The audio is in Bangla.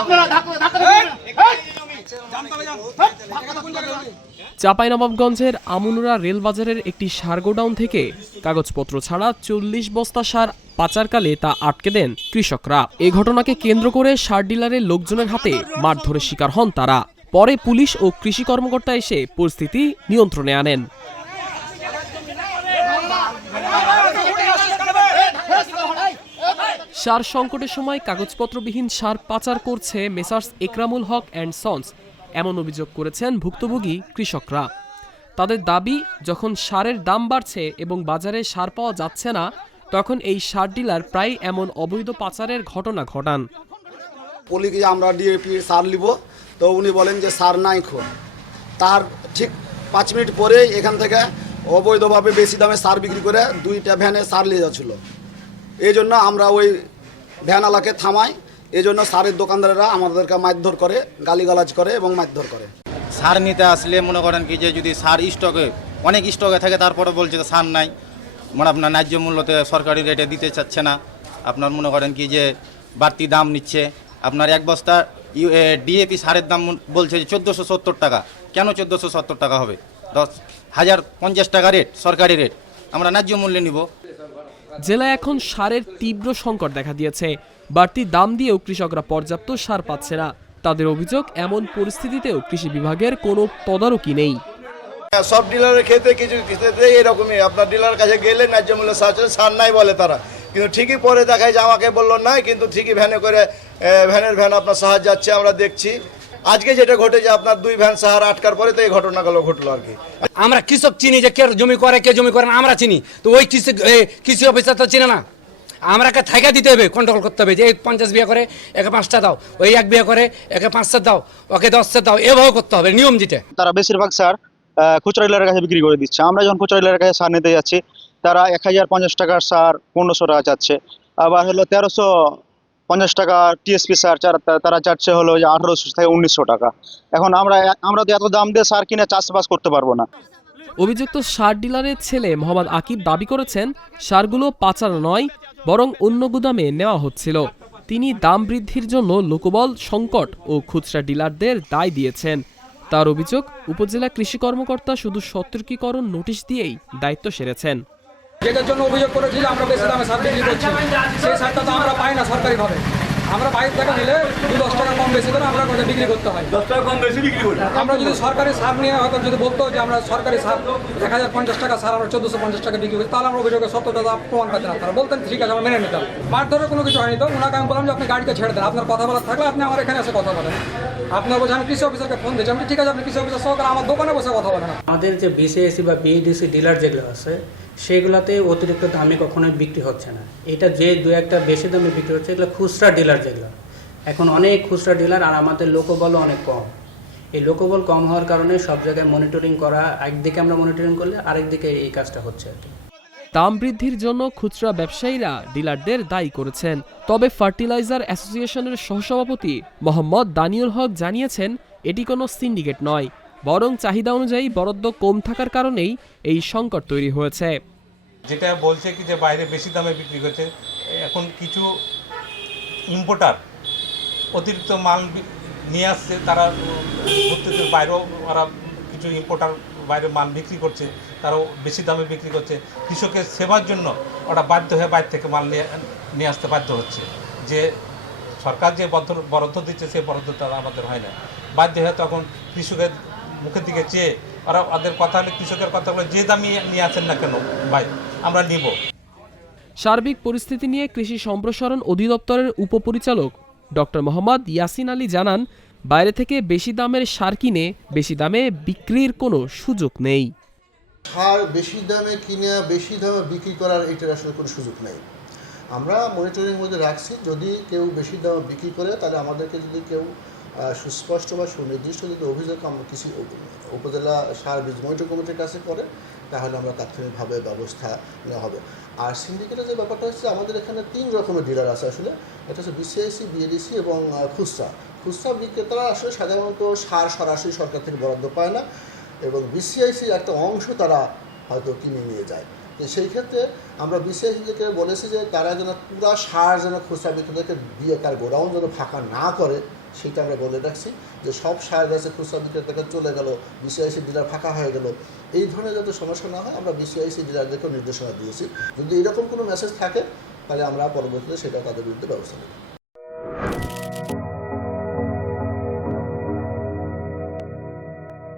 আপনারা চাঁপাইনবাবগঞ্জের আমুনুরা রেলবাজারের একটি সার গোডাউন থেকে কাগজপত্র ছাড়া চল্লিশ বস্তা সার পাচারকালে তা আটকে দেন কৃষকরা। এ ঘটনাকে কেন্দ্র করে সার ডিলারের লোকজনের হাতে মারধরের শিকার হন তারা। পরে পুলিশ ও কৃষি কর্মকর্তা এসে পরিস্থিতি নিয়ন্ত্রণে আনেন। সার সংকটের সময় কাগজপত্রবিহীন সার পাচার করছে messrs Ekramul Haque and sons. এমন অভিযোগ করেছেন ভুক্তভোগী কৃষকরা। তাদের দাবি, যখন সারের দাম বাড়ছে এবং বাজারে সার পাওয়া যাচ্ছে না, তখন এই সার ডিলার প্রায় এমন অবৈধ পাচারের ঘটনা ঘটান। আমরা ডিএপি সার নিব, তো উনি বলেন যে সার নাই খো তার ঠিক পাঁচ মিনিট পরেই এখান থেকে অবৈধভাবে বেশি দামে সার বিক্রি করে দুইটা ভ্যানে সার নিয়ে যাচ্ছিল। এই জন্য আমরা ওই ভ্যানওয়ালাকে থামাই। এই জন্য সারের দোকানদারেরা আমাদেরকে মারধর করে, গালিগালাজ করে এবং মারধর করে। সার নিতে আসলে মনে করেন কি যে যদি সার স্টকে, অনেক স্টকে থাকে, তারপরে বলছে যে সার নাই। মানে আপনার ন্যায্য মূল্যতে সরকারি রেটে দিতে চাচ্ছে না। আপনার মনে করেন কি যে বাড়তি দাম নিচ্ছে। আপনার এক বস্তা ডিএপি সারের দাম বলছে যে চোদ্দোশো সত্তর টাকা। কেন চোদ্দোশো সত্তর টাকা হবে? দশ হাজার পঞ্চাশ টাকা রেট, সরকারি রেট। আমরা ন্যায্য মূল্যে নিব। জেলায় এখন সারের তীব্র সংকট দেখা দিয়েছে। বাড়তি দাম দিয়েও কৃষকরা পর্যাপ্ত সার পাচ্ছে না। তাদের অভিযোগ, এমন পরিস্থিতিতেও কৃষি বিভাগের কোনো তদারকি নেই। সব ডিলারের ক্ষেত্রে কিছু ক্ষেত্রে এরকমই। আপনার ডিলার কাছে গেলে ন্যায্য মূল্য সার সার নাই বলে তারা। কিন্তু ঠিকই পরে দেখায় যে আমাকে বলল নাই, কিন্তু ঠিকই ভ্যানে করে ভ্যানের ভ্যান আপনার সাহায্য যাচ্ছে, আমরা দেখছি। আজকে যেটা ঘটেছে আপনার দুই ভ্যান সাহার আটকার পরে তো এই ঘটনাগুলো ঘটলো আর কি। আমরা কৃষক চিনি যে কে জমি করে কে জমি করে না আমরা চিনি। তো ওই কৃষি কৃষি অফিসার তো চিনে না। আমরাকে থাইকা দিতে হবে কন্ট্রোল করতে হবে যে এই পঞ্চাশ বিয়ে করে একে পাঁচটা দাও ওই এক বিয়ে করে একে পাঁচটা দাও ওকে দশটা দাও এভাবে করতে হবে নিয়ম যেটা। তারা বেশিরভাগ সার আহ, খুচরা ডিলারের কাছে বিক্রি করে দিচ্ছে। আমরা যখন খুচরা ডিলারের কাছে সার নিতে যাচ্ছি তারা এক হাজার পঞ্চাশ টাকার সার পনেরোশো টাকা চাচ্ছে। আবার হলো তেরোশো পঞ্চাশ টাকা টিএসপি সার তারা চাচ্ছে হলো যে আঠারোশো থেকে উনিশশো টাকা। এখন আমরা আমরা তো এত দাম দিয়ে সার কিনে চাষবাস করতে পারব না। অভিযুক্ত সার ডিলারের ছেলে মোহাম্মদ আকিব দাবি করেছেন, সারগুলো পাচার নয়, বরং অন্য গুদামে নেওয়া হচ্ছিল। তিনি দাম বৃদ্ধির জন্য লোকবল, সংকট ও খুচরা ডিলারদের দায় দিয়েছেন। তার অভিযোগ, উপজেলা কৃষি কর্মকর্তা শুধু সতর্কীকরণ নোটিশ দিয়েই দায়িত্ব সেরেছেন। যেটার জন্য অভিযোগ করেছি যে আমরা বেশি দামে সার বিক্রি করছি। সেই সারটা তো আমরা পাই না সরকারিভাবে। আমরা বাইরে থেকে নিলে দু দশ টাকা কম বেশি করে আমরা ওটা বিক্রি করতে হয়। দশ টাকা কম বেশি বিক্রি করি। আমরা যদি সরকারি সার নিয়ে হয়তো যদি বলতো যে আমরা সরকারি সার এক হাজার পঞ্চাশ টাকা সার আমরা চোদ্দশো পঞ্চাশ টাকা বিক্রি করি তাহলে আমরা অভিযোগের সত্যটা প্রমাণ করতে না তারা বলতেন ঠিক আছে আমরা মেনে নিতাম। মারধরের কোনো কিছু হয়নি তো। ওনাকে আমি বললাম যে আপনি গাড়িটা ছেড়ে দেন। আপনার কথা বলার থাকলে আপনি আমার এখানে এসে কথা বলেন। আপনার বলছে আমি কৃষি অফিসারকে ফোন দিয়েছি। আমি ঠিক আছে, আপনি কৃষি অফিসার, সহকারে আমার দোকানে বসে কথা বলেন। আমাদের যে বিসিএসি বা বিএডিসি ডিলার যেগুলো আছে, সেগুলোতে অতিরিক্ত দামে কখনোই বিক্রি হচ্ছে না। এটা যে দু একটা বেশি দামে বিক্রি হচ্ছে, এগুলো খুচরা ডিলার যেগুলো। এখন অনেক খুচরা ডিলার আর আমাদের লোকবলও অনেক কম। এই লোকবল কম হওয়ার কারণে সব জায়গায় মনিটরিং করা, একদিকে আমরা মনিটরিং করলে আরেকদিকে এই কাজটা হচ্ছে আর কি। দাম বৃদ্ধির জন্য খুচরা ব্যবসায়ীরা ডিলারদের দায়ী করেছেন। তবে ফার্টিলাইজার অ্যাসোসিয়েশনের সহসভাপতি মোহাম্মদ দানিউল হক জানিয়েছেন, এটি কোনো সিন্ডিকেট নয়, বরং চাহিদা অনুযায়ী বরাদ্দ কম থাকার কারণেই এই সংকট তৈরি হয়েছে। যেটা বলছে কি যে বাইরে বেশি দামে বিক্রি করছে এখন কিছু ইম্পোর্টার অতিরিক্ত মাল নিয়ে আসছে, তারা বাইরেও ওরা কিছু ইম্পোর্টার বাইরে মাল বিক্রি করছে, তারাও বেশি দামে বিক্রি করছে। কৃষকের সেবার জন্য ওরা বাধ্য হয়ে বাইরে থেকে মাল নিয়ে নিয়ে আসতে বাধ্য হচ্ছে। যে সরকার যে বদ্ধ, বরাদ্দ দিচ্ছে, সেই বরাদ্দটা আমাদের হয় না। বাধ্য হয়ে তখন কৃষকের মুখের দিকে চেয়ে ওরা ওদের কথা হলে কৃষকের কথা বলে, যে দামি নিয়ে আসেন না কেন? ভাই, আমরা নিব। সার্বিক পরিস্থিতি নিয়ে কৃষি সম্প্রসারণ অধিদপ্তরের উপপরিচালক ডক্টর মোহাম্মদ ইয়াসিন আলী জানান বাইরে থেকে বেশি দামের সার কিনে বেশি দামে বিক্রির কোনো সুযোগ নেই। সার বেশি দামে কিনে বেশি দামে বিক্রি করার এটার আসলে কোনো সুযোগ নেই। আমরা মনিটরিং মধ্যে রাখছি, যদি কেউ বেশি দামে বিক্রি করে, তাহলে আমাদেরকে যদি কেউ সুস্পষ্ট বা সুনির্দিষ্ট যদি অভিযোগ আমরা কৃষি উপজেলা সার বীজ মনিটর কমিটির কাছে করে, তাহলে আমরা তাৎক্ষণিকভাবে ব্যবস্থা নেওয়া হবে। আর সিন্ডিকেটের যে ব্যাপারটা হচ্ছে, আমাদের এখানে তিন রকমের ডিলার আছে আসলে। এটা হচ্ছে বিসিআইসি বিএডিসি এবং খুচরা। খুচরা বিক্রেতারা আসলে সাধারণত সার সরাসরি সরকার থেকে বরাদ্দ পায় না এবং বিসিআইসির একটা অংশ তারা হয়তো কিনে নিয়ে যায়। তো সেই ক্ষেত্রে আমরা বিসিআইসিকে বলেছি যে তারা যেন পুরা সার যেন খুচরা বিক্রেতাকে দিয়ে তার গোডাউন যেন ফাঁকা না করে সেটা আমরা বলে রাখছি যে সব সার গাছে খুচরা বিক্রেতাকে চলে গেল বিসিআইসি ডিলার ফাঁকা হয়ে গেল। এই ধরনের যাতে সমস্যা না হয়, আমরা বিসিআইসি ডিলারদেরকেও নির্দেশনা দিয়েছি। যদি এরকম কোনো মেসেজ থাকে, তাহলে আমরা পরবর্তীতে সেটা তাদের বিরুদ্ধে ব্যবস্থা নেব।